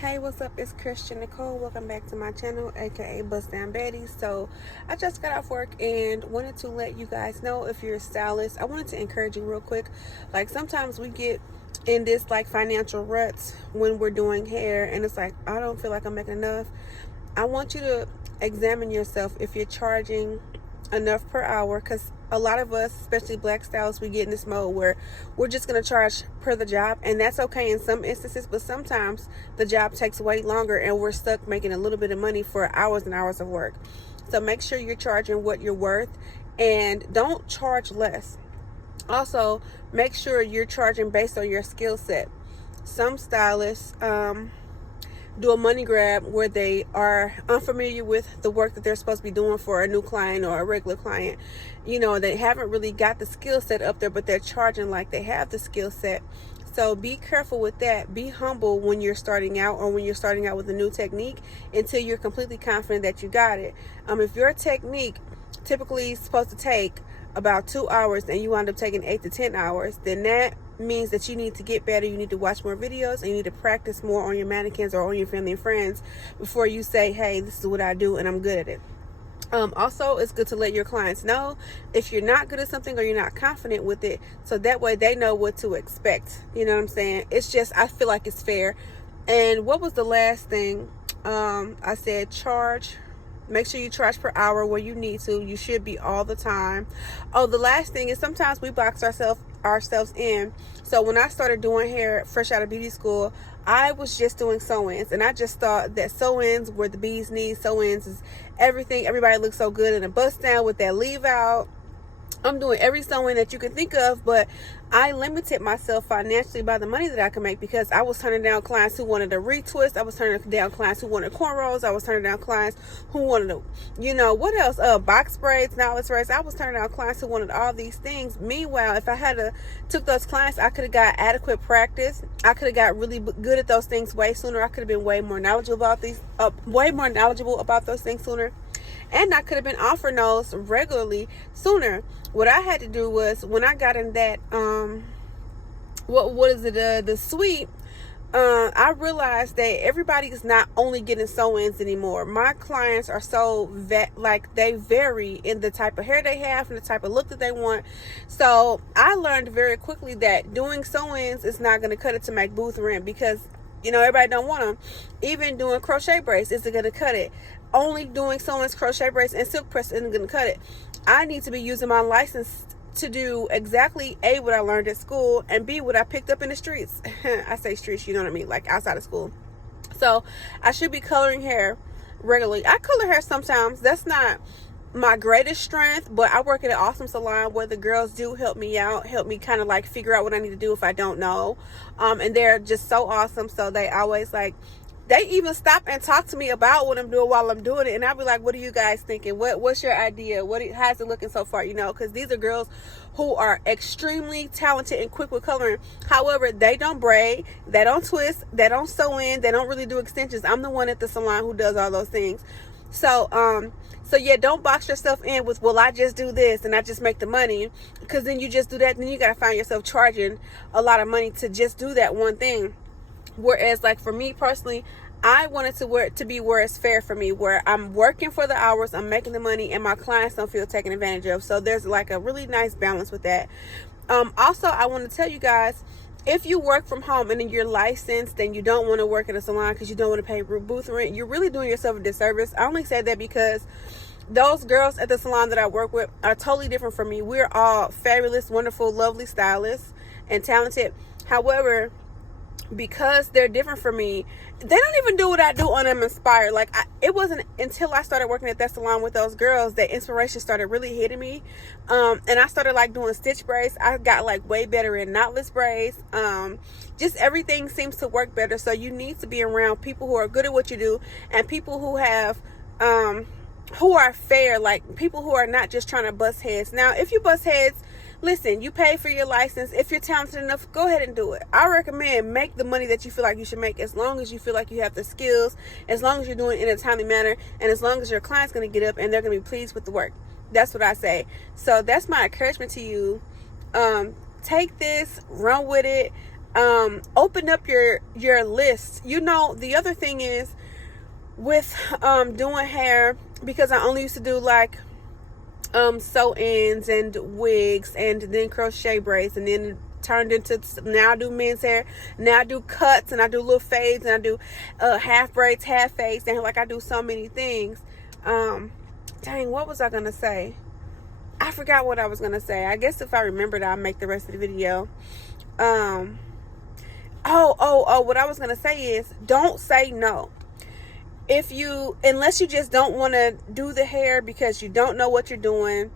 Hey, what's up? It's Christian Nicole. Welcome back to my channel, aka Bust Down Betty. So I just got off work and wanted to let you guys know, if you're a stylist, I wanted to encourage you real quick. Like, sometimes we get in this like financial ruts when we're doing hair, and it's like, I don't feel like I'm making enough. I want you to examine yourself if you're charging enough per hour, because a lot of us, especially black stylists, we get in this mode where we're just going to charge per the job, and that's okay in some instances, but sometimes the job takes way longer and we're stuck making a little bit of money for hours and hours of work. So make sure you're charging what you're worth and don't charge less. Also, make sure you're charging based on your skill set. Some stylists do a money grab where they are unfamiliar with the work that they're supposed to be doing for a new client or a regular client. You know, they haven't really got the skill set up there, but they're charging like they have the skill set. So be careful with that. Be humble when you're starting out, or when you're starting out with a new technique, until you're completely confident that you got it. If your technique typically is supposed to take about 2 hours and you wind up taking 8 to 10 hours, then that means that you need to get better. You need to watch more videos, and you need to practice more on your mannequins or on your family and friends before you say, hey, this is what I do and I'm good at it. Also, it's good to let your clients know if you're not good at something or you're not confident with it, so that way they know what to expect. You know what I'm saying? It's just, I feel like it's fair. And what was the last thing? I said charge. Make sure you charge per hour where you need to. You should be all the time. Oh, the last thing is, sometimes we box ourselves in. So when I started doing hair fresh out of beauty school, I was just doing sew-ins, and I just thought that sew-ins were the bee's knees. Sew-ins is everything. Everybody looks so good in a bust down with that leave out. I'm doing every sew-in that you can think of, but I limited myself financially by the money that I could make, because I was turning down clients who wanted a retwist. I was turning down clients who wanted cornrows. I was turning down clients who wanted to, what else? Box braids, knotlet braids. I was turning down clients who wanted all these things. Meanwhile, if I had took those clients, I could have got adequate practice. I could have got really good at those things way sooner. I could have been way more knowledgeable about those things sooner. And I could have been offering those regularly sooner. What I had to do was, when I got in that the suite, I realized that everybody is not only getting sew-ins anymore. My clients are they vary in the type of hair they have and the type of look that they want. So I learned very quickly that doing sew-ins is not going to cut it to make booth rent, because everybody don't want them. Even doing crochet braids isn't going to cut it. Only doing sew-ins, crochet braids, and silk press isn't going to cut it. I need to be using my license to do exactly A, what I learned at school, and B, what I picked up in the streets. I say streets, you know what I mean, like outside of school. So I should be coloring hair regularly. I color hair sometimes. That's not my greatest strength, but I work at an awesome salon where the girls do help me out, help me kind of like figure out what I need to do if I don't know. And they're just so awesome. So they always they even stop and talk to me about what I'm doing while I'm doing it. And I'll be like, what are you guys thinking? What's your idea? How's it looking so far? Because these are girls who are extremely talented and quick with coloring. However, they don't braid, they don't twist, they don't sew in, they don't really do extensions. I'm the one at the salon who does all those things. So yeah, don't box yourself in with, well, I just do this and I just make the money, because then you just do that, and then you got to find yourself charging a lot of money to just do that one thing. Whereas, like, for me personally, I wanted to be where it's fair for me, where I'm working for the hours, I'm making the money, and my clients don't feel taken advantage of. So there's like a really nice balance with that. Also, I want to tell you guys, if you work from home and then you're licensed and you don't want to work at a salon because you don't want to pay booth rent, you're really doing yourself a disservice. I only say that because those girls at the salon that I work with are totally different from me. We're all fabulous, wonderful, lovely stylists and talented. However, because they're different from me, they don't even do what I do on them inspired. Like, it wasn't until I started working at that salon with those girls that inspiration started really hitting me. And I started doing stitch braids. I got way better in knotless braids. Just everything seems to work better. So you need to be around people who are good at what you do, and people who have who are fair, like people who are not just trying to bust heads. Now, if you bust heads, listen, you pay for your license. If you're talented enough, go ahead and do it. I recommend make the money that you feel like you should make, as long as you feel like you have the skills, as long as you're doing it in a timely manner, and as long as your client's going to get up and they're going to be pleased with the work. That's what I say. So that's my encouragement to you. Take this, run with it. Open up your list. You know, the other thing is with doing hair, because I only used to do like sew-ins and wigs and then crochet braids, and then turned into, now I do men's hair, now I do cuts, and I do little fades, and I do half braids, half fades, and like I do so many things. Dang, what was I gonna say? I forgot what I was gonna say. I guess if I remembered, I'll make the rest of the video. What I was gonna say is, don't say no. Unless you just don't want to do the hair because you don't know what you're doing,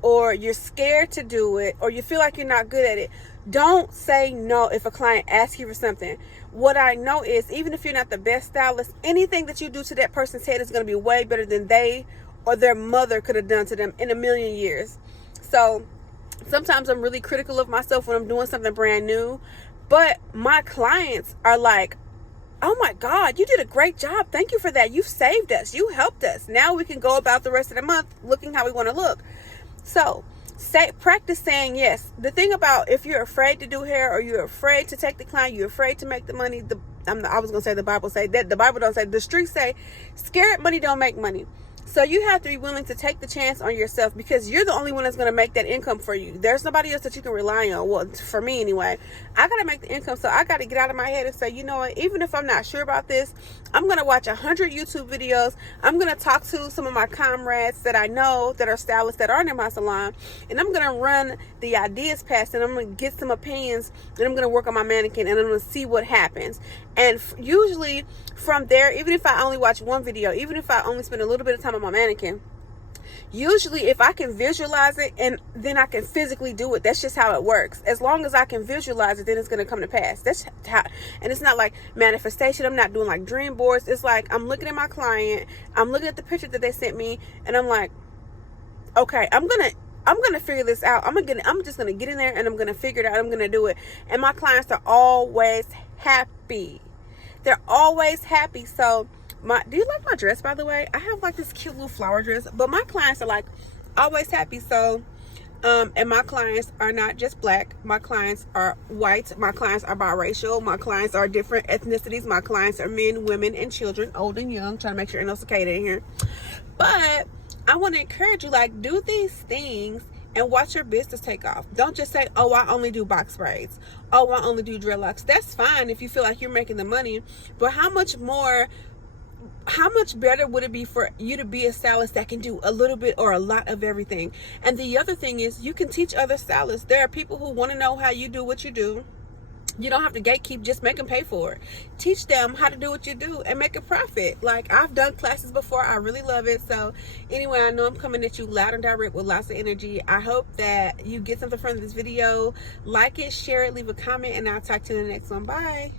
or you're scared to do it, or you feel like you're not good at it, don't say no if a client asks you for something. What I know is, even if you're not the best stylist, anything that you do to that person's head is going to be way better than they or their mother could have done to them in a million years. So sometimes I'm really critical of myself when I'm doing something brand new, but my clients are like, oh my God, you did a great job. Thank you for that. You saved us. You helped us. Now we can go about the rest of the month looking how we want to look. So practice saying yes. The thing about, if you're afraid to do hair, or you're afraid to take the client, you're afraid to make the money, I was going to say the Bible say that. The Bible don't say, the streets say, scared money don't make money. So you have to be willing to take the chance on yourself, because you're the only one that's going to make that income for you. There's nobody else that you can rely on. Well, for me anyway, I got to make the income. So I got to get out of my head and say, you know what, even if I'm not sure about this, I'm going to watch 100 YouTube videos. I'm going to talk to some of my comrades that I know that are stylists that aren't in my salon, and I'm going to run the ideas past, and I'm going to get some opinions, and I'm going to work on my mannequin, and I'm going to see what happens. And usually from there, even if I only watch one video, even if I only spend a little bit of time on my mannequin, usually if I can visualize it, and then I can physically do it, that's just how it works. As long as I can visualize it, then it's going to come to pass. That's how. And it's not like manifestation. I'm not doing like dream boards. It's like, I'm looking at my client, I'm looking at the picture that they sent me, and I'm like, okay, I'm gonna figure this out. I'm just gonna get in there, and I'm gonna figure it out. I'm gonna do it. And my clients are always happy. They're always happy. So do you like my dress, by the way? I have like this cute little flower dress, but my clients are like always happy. So and my clients are not just black. My clients are white. My clients are biracial. My clients are different ethnicities. My clients are men, women, and children, old and young. Trying to make sure ain't no cicada in here. But I want to encourage you, like, do these things and watch your business take off. Don't just say, oh, I only do box braids. Oh, I only do dreadlocks. That's fine if you feel like you're making the money, but how much better would it be for you to be a stylist that can do a little bit or a lot of everything? And the other thing is, you can teach other stylists. There are people who want to know how you do what you do. You don't have to gatekeep, just make them pay for it. Teach them how to do what you do and make a profit. Like, I've done classes before. I really love it. So anyway, I know I'm coming at you loud and direct with lots of energy. I hope that you get something from this video. Like it, share it, leave a comment, and I'll talk to you in the next one. Bye.